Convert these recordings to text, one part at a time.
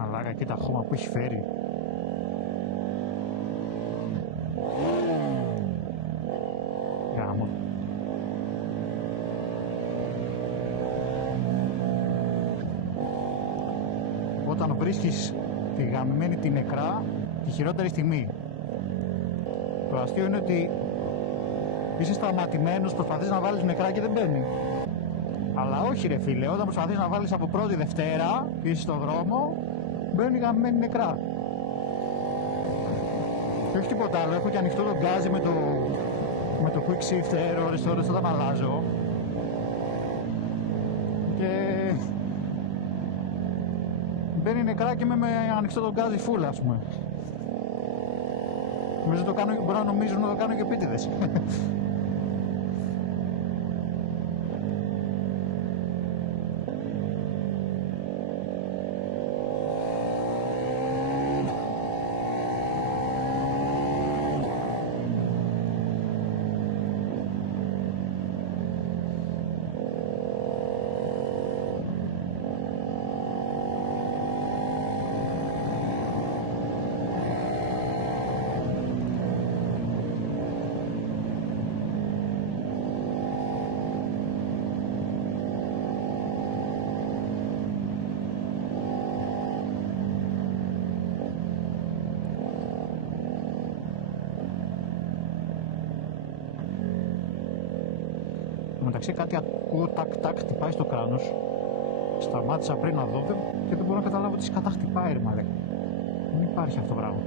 Μαλάκα, κοίτα χώμα που έχει φέρει. Γάμο. Όταν βρίσκεις τη γαμημένη τη νεκρά, τη χειρότερη στιγμή. Το αστείο είναι ότι είσαι σταματημένος, προσπαθείς να βάλεις νεκρά και δεν μπαίνει. Αλλά όχι ρε φίλε, όταν προσπαθείς να βάλεις από πρώτη Δευτέρα και είσαι στον δρόμο, μπαίνει γαμμένη νεκρά. Και όχι τίποτα άλλο, έχω και ανοιχτό το γκάζι με το quick shift ώρες όταν αλλάζω. Και μπαίνει νεκρά και με ανοιχτό το γκάζι full, ας πούμε. Νομίζω το κάνω, μπορεί να νομίζουν να το κάνω και επίτηδες. μεταξύ κάτι ακούω τάκ χτυπάει στο κράνος. Σταμάτησα πριν να δω και δεν μπορώ να καταλάβω τι σκατά χτυπάει, ρε μαλάκα. Δεν υπάρχει αυτό το πράγμα.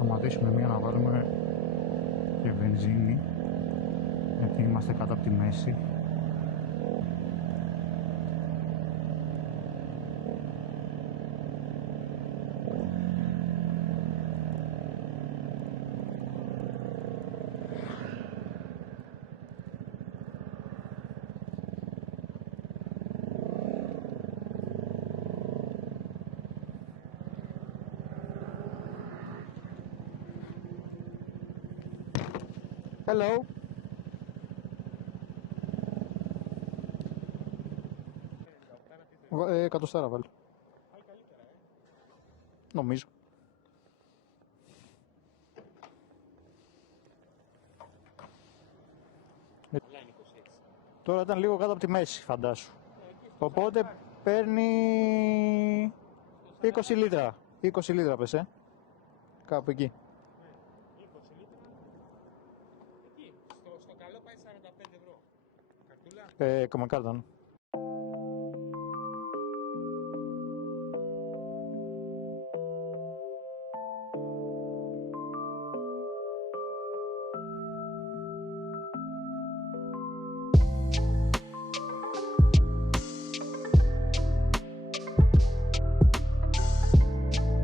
σταματήσουμε μία να βάλουμε και βενζίνη, γιατί είμαστε κάτω από τη μέση. Hello. Εκατοστάρα βάλει. Νομίζω. Τώρα ήταν λίγο κάτω από τη μέση, φαντάσου. Οπότε παίρνει 20 λίτρα. 20 λίτρα πες, κάπου εκεί. 20 λίτρα. Εκεί, στο καλό πάει 45 ευρώ. Καρτούλα. Κομμακάρταν.